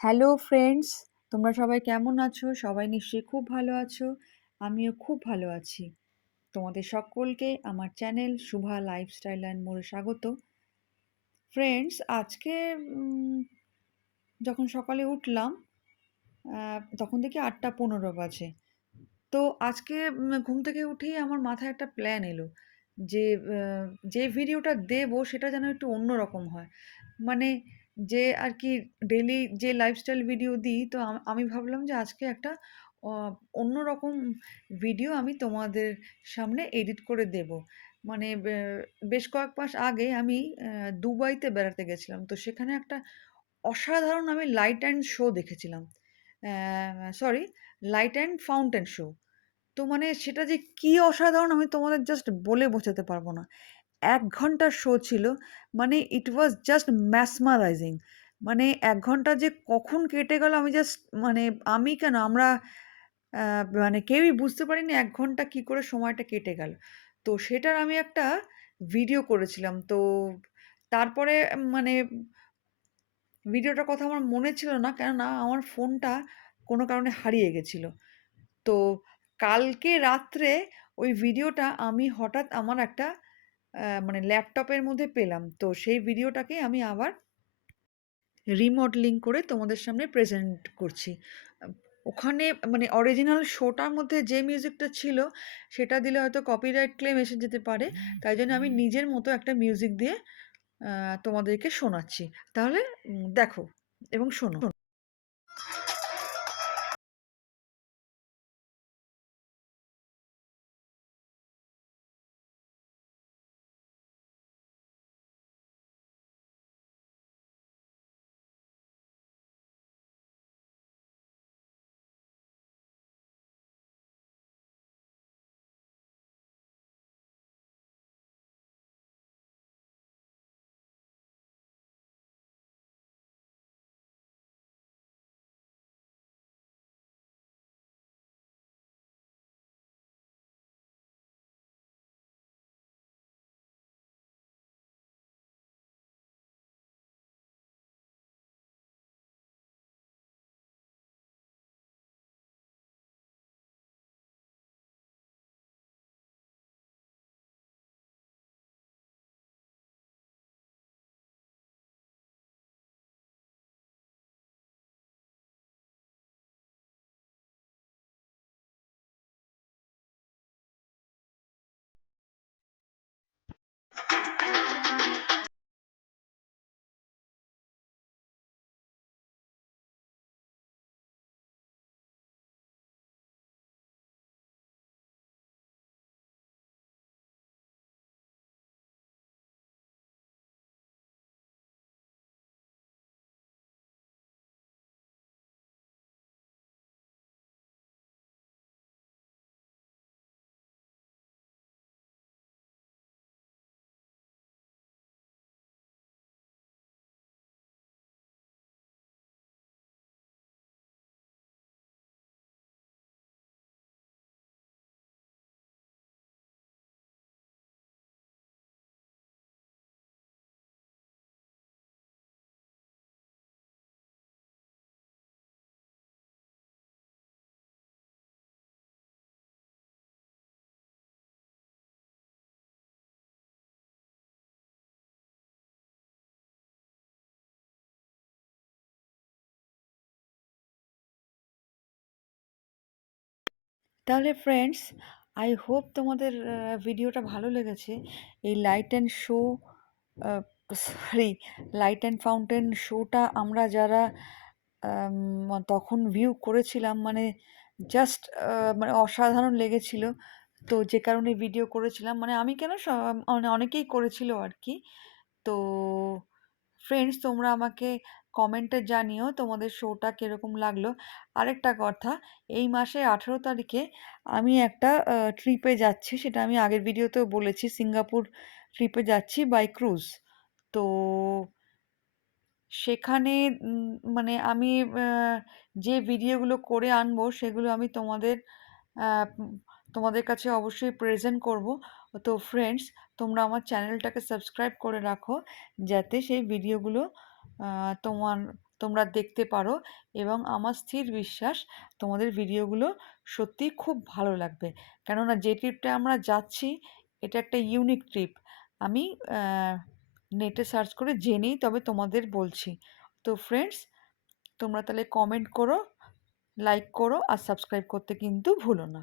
Hello friends, তোমরা সবাই কেমন আছো? সবাই নিশ্চয়ই খুব ভালো আছো। আমিও খুব ভালো আছি। তোমাদের সকলকে আমার চ্যানেল শুভা লাইফস্টাইল অ্যান্ড মোড়ে স্বাগত। ফ্রেন্ডস, আজকে যখন সকালে উঠলাম তখন দেখি ৮:১৫ বাজে। তো আজকে ঘুম থেকে উঠেই আমার মাথায় একটা প্ল্যান এলো যে যে ভিডিওটা দেবো সেটা যেন একটু অন্যরকম হয়। মানে যে আর কি ডেইলি যে লাইফস্টাইল ভিডিও দিই, তো আমি ভাবলাম যে আজকে একটা অ অন্যরকম ভিডিও আমি তোমাদের সামনে এডিট করে দেবো। মানে বেশ কয়েক মাস আগে আমি দুবাইতে বেড়াতে গেছিলাম। তো সেখানে একটা অসাধারণ আমি লাইট অ্যান্ড শো দেখেছিলাম। Sorry, light and fountain show. তো মানে সেটা যে কি অসাধারণ আমি তোমাদের জাস্ট বলে বোঝাতে পারবো না। ১ ঘন্টার শো ছিল। মানে ইট ওয়াজ জাস্ট ম্যাসমারাইজিং। মানে ১ ঘন্টা যে কখন কেটে গেল আমি জাস্ট মানে আমি কেন আমরা আ মানে কেউই বুঝতে পারিনি ১ ঘন্টা কি করে সময়টা কেটে গেল। তো সেটার আমি একটা ভিডিও করেছিলাম। তো তারপরে মানে ভিডিওটার কথা আমার মনে ছিল না, কেননা আমার ফোনটা কোনো কারণে হারিয়ে গেছিল। তো কালকে রাত্রে ওই ভিডিওটা আমি হঠাৎ আমার একটা মানে ল্যাপটপের মধ্যে পেলাম। তো সেই ভিডিওটাকে আমি আবার রিমডেলিং করে তোমাদের সামনে প্রেজেন্ট করছি। আ ওখানে মানে অরিজিনাল শোটার মধ্যে যে মিউজিকটা ছিল সেটা দিলে হয়তো কপিরাইট ক্লেম এসে যেতে পারে। তাই জন্য আমি নিজের মতো একটা মিউজিক দিয়ে আ তোমাদেরকে শোনাচ্ছি। তাহলে দেখো এবং শোনো। তাহলে ফ্রেন্ডস, আই হোপ তোমাদের ভিডিওটা ভালো লেগেছে। এই light and show, sorry, light and fountain শোটা আমরা যারা তখন ভিউ করেছিলাম, মানে জাস্ট মানে অসাধারণ লেগেছিল। তো যে কারণে ভিডিও করেছিলাম, মানে আমি কেন মানে অনেকেই করেছিল আর কি। তো ফ্রেন্ডস, তোমরা আমাকে কমেন্টে জানিও তোমাদের শোটা কীরকম লাগলো। আরেকটা কথা, এই মাসে 18 তারিখে আমি একটা ট্রিপে যাচ্ছি, সেটা আমি আগের ভিডিওতেও বলেছি। সিঙ্গাপুর ট্রিপে যাচ্ছি বাই ক্রুজ। তো সেখানে মানে আমি যে ভিডিওগুলো করে আনবো সেগুলো আমি আহ, উম, তোমাদের কাছে অবশ্যই প্রেজেন্ট করব। তো ফ্রেন্ডস, তোমরা আমার চ্যানেলটাকে সাবস্ক্রাইব করে রাখো যাতে সেই ভিডিওগুলো তোমার তোমরা দেখতে পারো, এবং আমার স্থির বিশ্বাস তোমাদের ভিডিওগুলো সত্যিই খুব ভালো লাগবে। কেননা যে ট্রিপটা আমরা যাচ্ছি এটা একটা ইউনিক ট্রিপ। আমি নেটে সার্চ করে জেনেই তবে তোমাদের বলছি। তো ফ্রেন্ডস, তোমরা তাহলে কমেন্ট করো, লাইক করো আর সাবস্ক্রাইব করতে কিন্তু ভুলো না।